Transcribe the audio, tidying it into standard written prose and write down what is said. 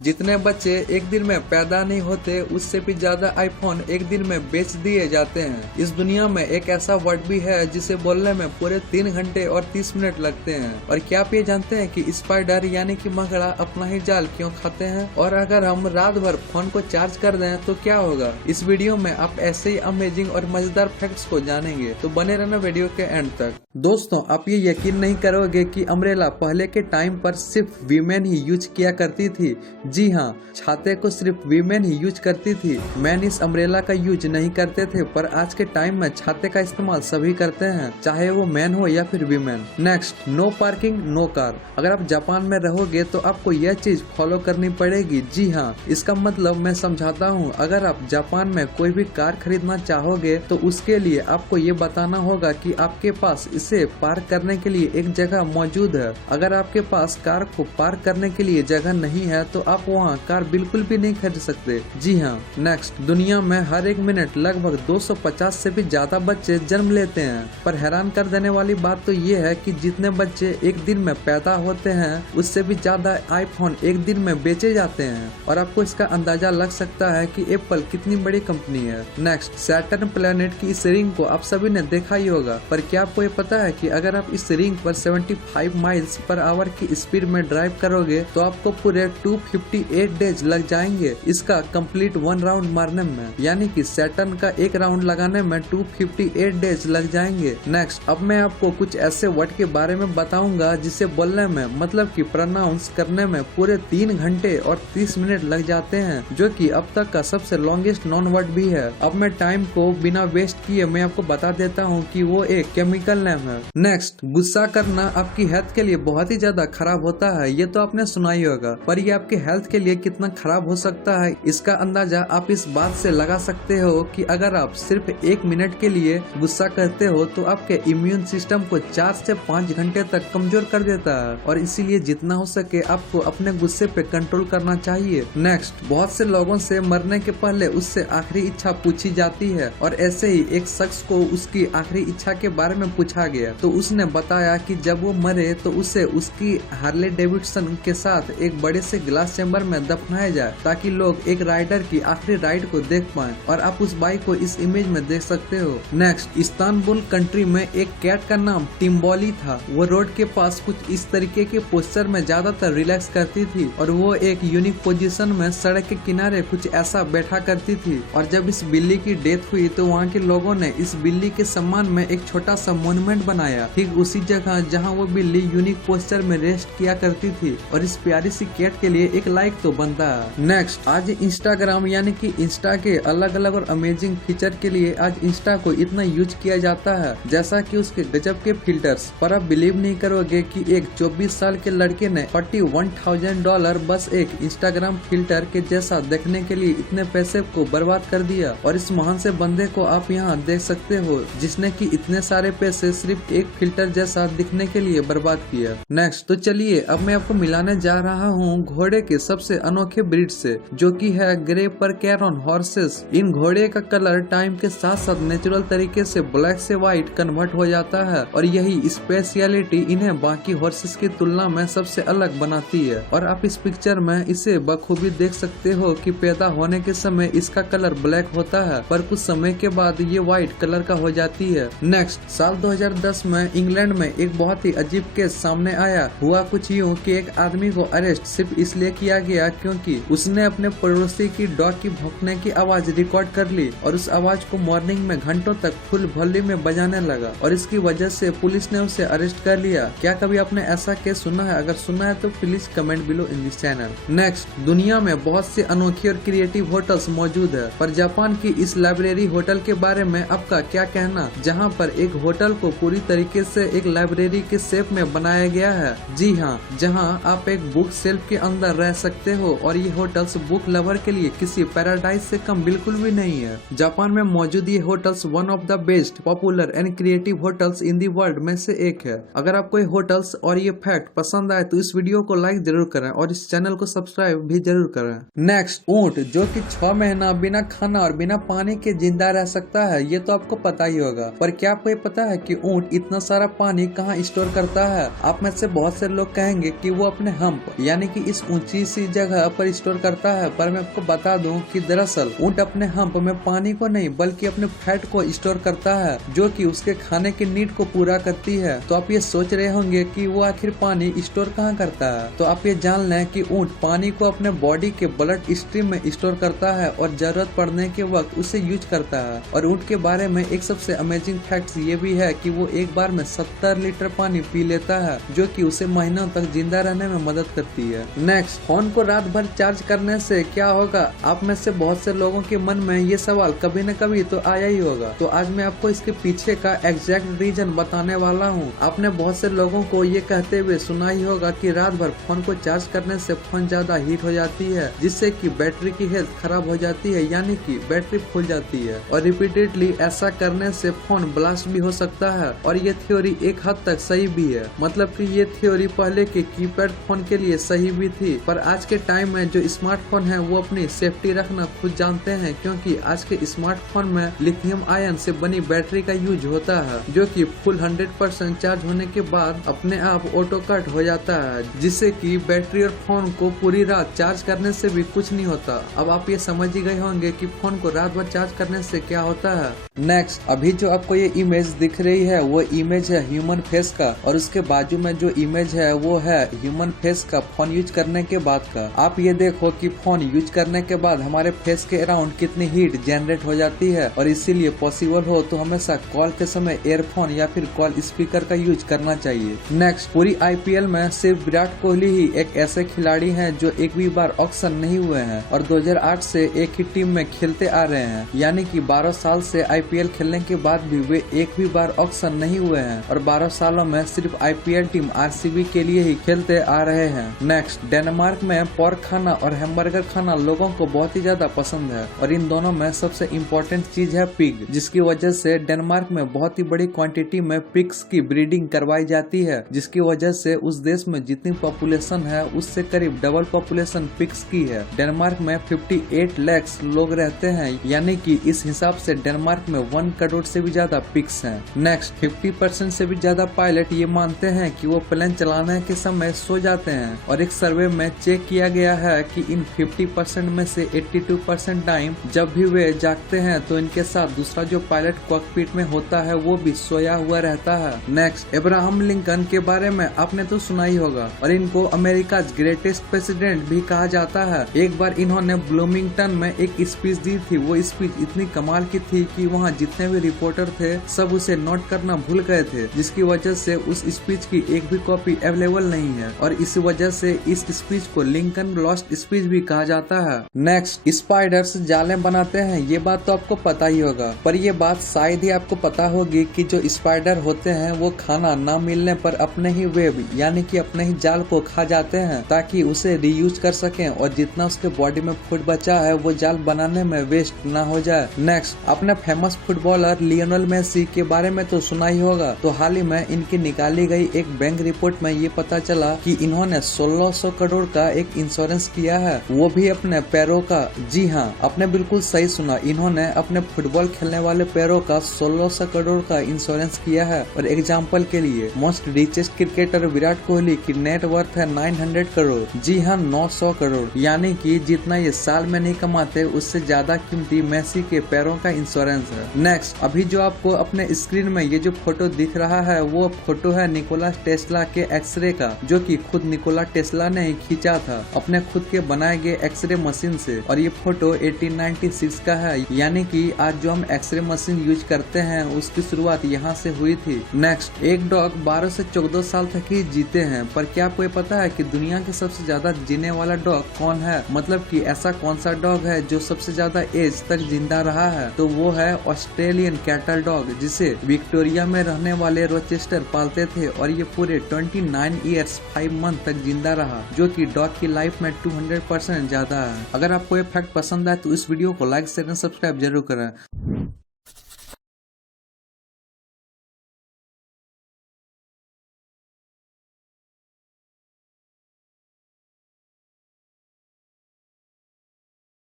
जितने बच्चे एक दिन में पैदा नहीं होते उससे भी ज्यादा आईफोन एक दिन में बेच दिए जाते हैं। इस दुनिया में एक ऐसा वर्ड भी है जिसे बोलने में पूरे 3 घंटे और 30 मिनट लगते हैं। और क्या आप ये जानते हैं कि स्पाइडर यानी कि मकड़ा अपना ही जाल क्यों खाते हैं? और अगर हम रात भर फोन को चार्ज कर दें तो क्या होगा? इस वीडियो में आप ऐसे ही अमेजिंग और मजेदार फैक्ट्स को जानेंगे, तो बने रहना वीडियो के एंड तक। दोस्तों, आप ये यकीन नहीं करोगे कि अम्ब्रेला पहले के टाइम पर सिर्फ वीमेन ही यूज किया करती थी। जी हाँ, छाते को सिर्फ वीमेन ही यूज करती थी। मैन इस अम्ब्रेला का यूज नहीं करते थे, पर आज के टाइम में छाते का इस्तेमाल सभी करते हैं, चाहे वो मैन हो या फिर women. Next, no parking no car. अगर आप जापान में रहोगे तो आपको यह चीज फॉलो करनी पड़ेगी। जी हाँ, इसका मतलब मैं समझाता हूँ। अगर आप जापान में कोई भी कार खरीदना चाहोगे तो उसके लिए आपको ये बताना होगा कि आपके पास इसे पार्क करने के लिए एक जगह मौजूद है। अगर आपके पास कार को पार्क करने के लिए जगह नहीं है तो आप वहाँ कार बिल्कुल भी नहीं खरीद सकते। जी हाँ। नेक्स्ट, दुनिया में हर एक मिनट लगभग 250 से भी ज्यादा बच्चे जन्म लेते हैं, पर हैरान कर देने वाली बात तो ये है कि जितने बच्चे एक दिन में पैदा होते हैं उससे भी ज्यादा आईफोन एक दिन में बेचे जाते हैं। और आपको इसका अंदाजा लग सकता है कि एप्पल कितनी बड़ी कंपनी है। नेक्स्ट, सैटर्न प्लेनेट की इस रिंग को आप सभी ने देखा ही होगा, पर क्या आपको ये पता है कि अगर आप इस रिंग पर 75 माइल्स पर आवर की स्पीड में ड्राइव करोगे तो आपको पूरे 258 डेज लग जाएंगे इसका कंप्लीट 1 राउंड मारने में। यानी कि सैटर्न का एक राउंड लगाने में 258 डेज लग जाएंगे। नेक्स्ट, अब मैं आपको कुछ ऐसे वर्ड के बारे में बताऊंगा जिसे बोलने में मतलब कि प्रोनाउंस करने में पूरे 3 घंटे और 30 मिनट लग जाते हैं, जो कि अब तक का सबसे लॉन्गेस्ट नॉन वर्ड भी है। अब मैं टाइम को बिना वेस्ट किए मैं आपको बता देता हूँ कि वो एक केमिकल नेम है। नेक्स्ट, गुस्सा करना आपकी हेल्थ के लिए बहुत ही ज्यादा खराब होता है, ये तो आपने सुना ही होगा, पर ये आपके हेल्थ के लिए कितना खराब हो सकता है इसका अंदाजा आप इस बात से लगा सकते हो कि अगर आप सिर्फ 1 मिनट के लिए गुस्सा करते हो तो आपके इम्यून सिस्टम को 4 से 5 घंटे तक कमजोर कर देता है। और इसीलिए जितना हो सके आपको अपने गुस्से पे कंट्रोल करना चाहिए। नेक्स्ट, बहुत से लोगों से मरने के पहले उससे आखिरी इच्छा पूछी जाती है, और ऐसे ही एक शख्स को उसकी आखिरी इच्छा के बारे में पूछा गया तो उसने बताया कि जब वो मरे तो उसे उसकी हार्ले डेविडसन के साथ एक बड़े से ग्लास चैम्बर में दफनाया जाए ताकि लोग एक राइडर की आखिरी राइड को देख पाएं। और आप उस बाइक को इस इमेज में देख सकते हो। नेक्स्ट, इस्तांबुल कंट्री में एक कैट का नाम टिम्बोली था। वो रोड के पास कुछ इस तरीके के पोस्चर में ज्यादातर रिलैक्स करती थी, और वो एक यूनिक पोजीशन में सड़क के किनारे कुछ ऐसा बैठा करती थी। और जब इस बिल्ली की डेथ हुई तो वहाँ के लोगों ने इस बिल्ली के सम्मान में एक छोटा सा मोन्यूमेंट बनाया, ठीक उसी जगह जहाँ वो बिल्ली यूनिक पोस्चर में रेस्ट किया करती थी। और इस प्यारी सी कैट के लिए एक लाइक तो बनता है। नेक्स्ट, आज इंस्टाग्राम यानी कि इंस्टा के अलग अलग और अमेजिंग फीचर के लिए आज इंस्टा को इतना यूज किया जाता है, जैसा कि उसके गजब के फिल्टर्स। पर आप बिलीव नहीं करोगे कि एक 24 साल के लड़के ने $41,000 बस एक इंस्टाग्राम फिल्टर के जैसा देखने के लिए इतने पैसे को बर्बाद कर दिया। और इस महान से बंदे को आप यहाँ देख सकते हो जिसने कि इतने सारे पैसे सिर्फ एक फिल्टर जैसा दिखने के लिए बर्बाद किया। नेक्स्ट, तो चलिए अब मैं आपको मिलाने जा रहा हूँ घोड़े के सबसे अनोखे ब्रीड से, जो कि है ग्रे पर कैरन हॉर्सेस। इन घोड़े का कलर टाइम के साथ साथ नेचुरल तरीके से ब्लैक से व्हाइट कन्वर्ट हो जाता है, और यही स्पेशलिटी इन्हें बाकी हॉर्सेस की तुलना में सबसे अलग बनाती है। और आप इस पिक्चर में इसे बखूबी देख सकते हो कि पैदा होने के समय इसका कलर ब्लैक होता है, पर कुछ समय के बाद ये व्हाइट कलर का हो जाती है। नेक्स्ट, साल 2010 में इंग्लैंड में एक बहुत ही अजीब केस सामने आया। हुआ कुछ यूँ कि एक आदमी को अरेस्ट सिर्फ इसलिए किया गया क्योंकि उसने अपने पड़ोसी की डॉग की भौंकने की आवाज रिकॉर्ड कर ली, और उस आवाज को मॉर्निंग में घंटों तक फुल वॉल्यूम में बजाने लगा, और इसकी वजह से पुलिस ने उसे अरेस्ट कर लिया। क्या कभी आपने ऐसा केस सुना है? अगर सुना है तो please comment below in this channel. Next, दुनिया में बहुत से अनोखी और क्रिएटिव होटल्स मौजूद है, पर जापान की इस लाइब्रेरी होटल के बारे में आपका क्या कहना, जहाँ पर एक होटल को पूरी तरीके से एक लाइब्रेरी के शेप में बनाया गया है। जी हाँ, जहाँ आप एक बुक शेल्फ के अंदर रह सकते हो, और ये होटल्स बुक लवर के लिए किसी पैराडाइज से कम बिल्कुल भी नहीं है। जापान में मौजूद ये hotels one of the best popular and creative hotels in the world में से एक है। अगर आपको ये होटल्स और ये फैक्ट पसंद आए तो इस वीडियो को लाइक जरूर करें और इस चैनल को सब्सक्राइब भी जरूर करें। नेक्स्ट, ऊँट जो कि 6 महीना बिना खाना और बिना पानी के जिंदा रह सकता है, ये तो आपको पता ही होगा। पर क्या आपको ये पता है कि ऊँट इतना सारा पानी कहाँ स्टोर करता है? आप में से बहुत से लोग कहेंगे कि वो अपने हम्प यानी कि इस ऊंची किसी जगह पर स्टोर करता है, पर मैं आपको बता दूं कि दरअसल ऊँट अपने हम्प में पानी को नहीं बल्कि अपने फैट को स्टोर करता है, जो कि उसके खाने की नीड को पूरा करती है। तो आप ये सोच रहे होंगे कि वो आखिर पानी स्टोर कहाँ करता है, तो आप ये जान लें कि ऊँट पानी को अपने बॉडी के ब्लड स्ट्रीम में स्टोर करता है और जरूरत पड़ने के वक्त उसे यूज करता है। और ऊँट के बारे में एक सबसे अमेजिंग फैक्ट ये भी है कि वो एक बार में 70 लीटर पानी पी लेता है, जो कि उसे महीनों तक जिंदा रहने में मदद करती है। नेक्स्ट, फोन को रात भर चार्ज करने से क्या होगा? आप में से बहुत से लोगों के मन में ये सवाल कभी न कभी तो आया ही होगा। तो आज मैं आपको इसके पीछे का एग्जैक्ट रीजन बताने वाला हूँ। आपने बहुत से लोगों को ये कहते हुए सुना ही होगा कि रात भर फोन को चार्ज करने से फोन ज्यादा हीट हो जाती है, जिससे कि बैटरी की हेल्थ खराब हो जाती है, यानी कि बैटरी फूल जाती है। और रिपीटेडली ऐसा करने से फोन ब्लास्ट भी हो सकता है। और ये थ्योरी एक हद तक सही भी है, मतलब कि ये थ्योरी पहले के कीपैड फोन के लिए सही भी थी, पर आज के टाइम में जो स्मार्टफोन है वो अपनी सेफ्टी रखना खुद जानते हैं, क्योंकि आज के स्मार्टफोन में लिथियम आयन से बनी बैटरी का यूज होता है, जो कि फुल 100% चार्ज होने के बाद अपने आप ऑटो कट हो जाता है, जिससे कि बैटरी और फोन को पूरी रात चार्ज करने से भी कुछ नहीं होता। अब आप ये समझ ही गए होंगे कि फोन को रात भर चार्ज करने से क्या होता है। नेक्स्ट, अभी जो आपको ये इमेज दिख रही है वो इमेज है ह्यूमन फेस का, और उसके बाजू में जो इमेज है वो है ह्यूमन फेस का फोन यूज करने के बाद का। आप ये देखो कि फोन यूज करने के बाद हमारे फेस के अराउंड कितनी हीट जनरेट हो जाती है, और इसीलिए पॉसिबल हो तो हमेशा कॉल के समय एयरफोन या फिर कॉल स्पीकर का यूज करना चाहिए। नेक्स्ट, पूरी IPL में सिर्फ विराट कोहली ही एक ऐसे खिलाड़ी हैं जो एक भी बार ऑक्शन नहीं हुए हैं, और 2008 से एक ही टीम में खेलते आ रहे हैं, यानी कि 12 साल से IPL खेलने के बाद भी वे एक भी बार ऑक्शन नहीं हुए हैं, और 12 सालों में सिर्फ IPL टीम RCB के लिए ही खेलते आ रहे हैं। नेक्स्ट, डेनमार्क में पोर्क खाना और हैमबर्गर खाना लोगों को बहुत ही ज्यादा पसंद है, और इन दोनों में सबसे इम्पोर्टेंट चीज है पिग, जिसकी वजह से डेनमार्क में बहुत ही बड़ी क्वांटिटी में पिग्स की ब्रीडिंग करवाई जाती है, जिसकी वजह से उस देश में जितनी पॉपुलेशन है उससे करीब डबल पॉपुलेशन पिग्स की है। डेनमार्क में 58 लाख लोग रहते हैं, यानी कि इस हिसाब से डेनमार्क में 1 करोड़ से भी ज्यादा पिग्स हैं। नेक्स्ट, 50% से भी ज्यादा पायलट ये मानते हैं कि वो प्लेन चलाने के समय सो जाते हैं, और एक सर्वे में चेक किया गया है कि इन 50% में से 82% टाइम जब भी वे जागते हैं तो इनके साथ दूसरा जो पायलट कॉकपिट में होता है वो भी सोया हुआ रहता है। नेक्स्ट, अब्राहम लिंकन के बारे में आपने तो सुना ही होगा, और इनको अमेरिका ग्रेटेस्ट प्रेसिडेंट भी कहा जाता है। एक बार इन्होंने ब्लूमिंगटन में एक स्पीच दी थी। वो स्पीच इतनी कमाल की थी कि वहाँ जितने भी रिपोर्टर थे सब उसे नोट करना भूल गए थे, जिसकी वजह से उस स्पीच की एक भी कॉपी अवेलेबल नहीं है, और इस वजह से इस स्पीच को लिंकन लॉस्ट स्पीच भी कहा जाता है। नेक्स्ट, स्पाइडर्स जाले बनाते हैं, ये बात तो आपको पता ही होगा, पर ये बात शायद ही आपको पता होगी कि जो स्पाइडर होते हैं वो खाना ना मिलने पर अपने ही वेब यानी कि अपने ही जाल को खा जाते हैं, ताकि उसे रीयूज कर सकें, और जितना उसके बॉडी में फूड बचा है वो जाल बनाने में वेस्ट ना हो जाए। नेक्स्ट, अपने फेमस फुटबॉलर लियोनेल मेसी के बारे में तो सुना ही होगा। तो हाल ही में इनकी निकाली गई एक बैंक रिपोर्ट में ये पता चला कि इन्होंने 1600 करोड़ का एक इंश्योरेंस किया है, वो भी अपने पैरों का। जी हाँ, आपने बिल्कुल सही सुना, इन्होंने अपने फुटबॉल खेलने वाले पैरों का 1600 करोड़ का इंश्योरेंस किया है। और एग्जाम्पल के लिए most richest cricketer Virat Kohli की नेट वर्थ है 900 करोड़। जी हाँ, 900 करोड़, यानी कि जितना ये साल में नहीं कमाते उससे ज्यादा कीमती मेसी के पैरों का इंश्योरेंस है। नेक्स्ट, अभी जो आपको अपने स्क्रीन में ये जो फोटो दिख रहा है वो फोटो है निकोला टेस्ला के एक्सरे का, जो कि खुद निकोला टेस्ला ने ही खींचा था अपने खुद के बनाए गए एक्सरे मशीन से। और ये फोटो 1896 का है, यानी कि आज जो हम एक्सरे मशीन यूज करते हैं उसकी शुरुआत यहाँ से हुई थी। नेक्स्ट, एक डॉग 12 से 14 साल तक ही जीते हैं, पर क्या आपको पता है कि दुनिया के सबसे ज्यादा जीने वाला डॉग कौन है? मतलब कि ऐसा कौन सा डॉग है जो सबसे ज्यादा एज तक जिंदा रहा है? तो वो है ऑस्ट्रेलियन कैटल डॉग, जिसे विक्टोरिया में रहने वाले रोचेस्टर पालते थे, और ये पूरे 29 ईयर्स 5 मंथ तक जिंदा रहा, जो कि डॉग की लाइफ में 200% ज्यादा है। अगर आपको ये फैक्ट पसंद आए तो इस वीडियो को लाइक शेयर और सब्सक्राइब जरूर करें।